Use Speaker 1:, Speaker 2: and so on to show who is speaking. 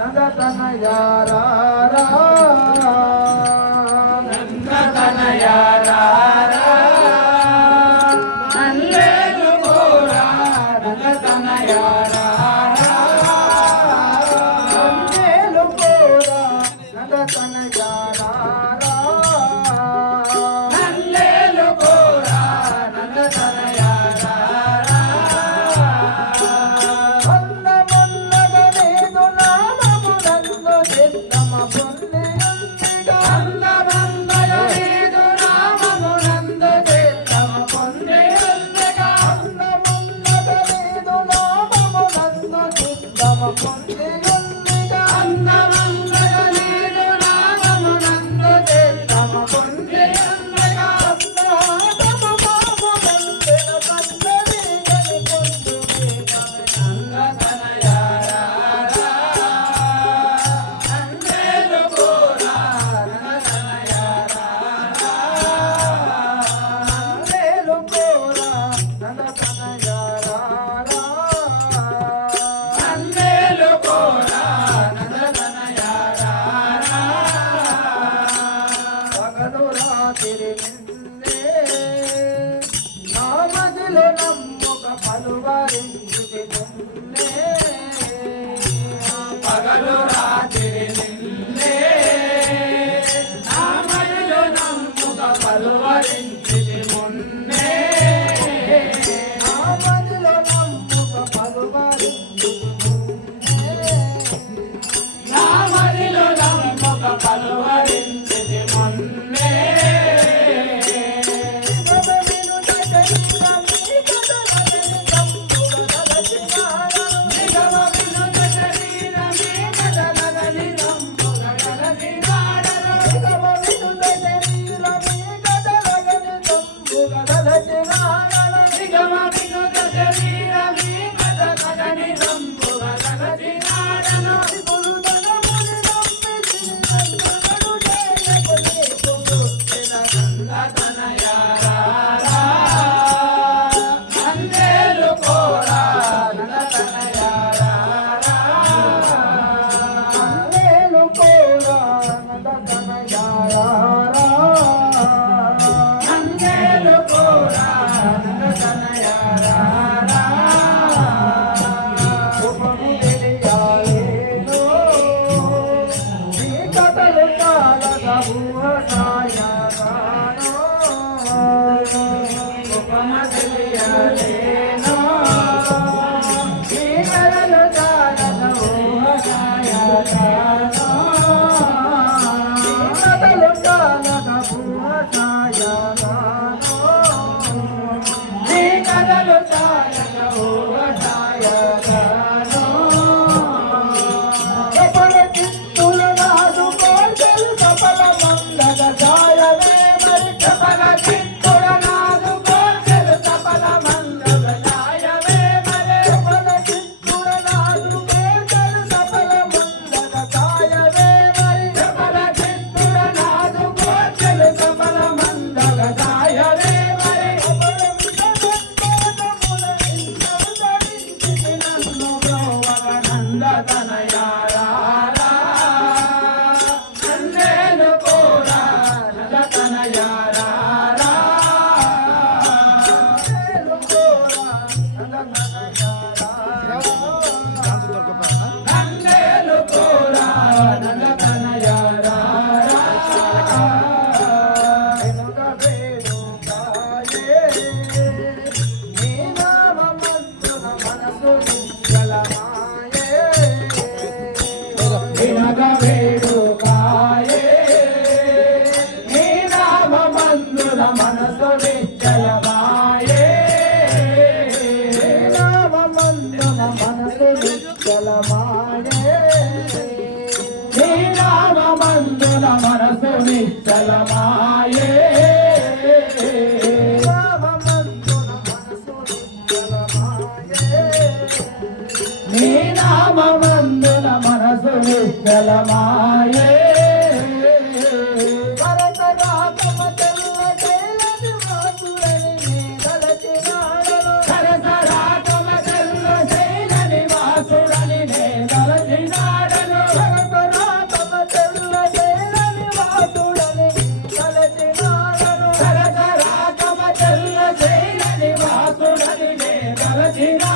Speaker 1: నందతనయారా বললে తమ్ముడ
Speaker 2: da da da
Speaker 1: Bye.
Speaker 2: Radhe Radhe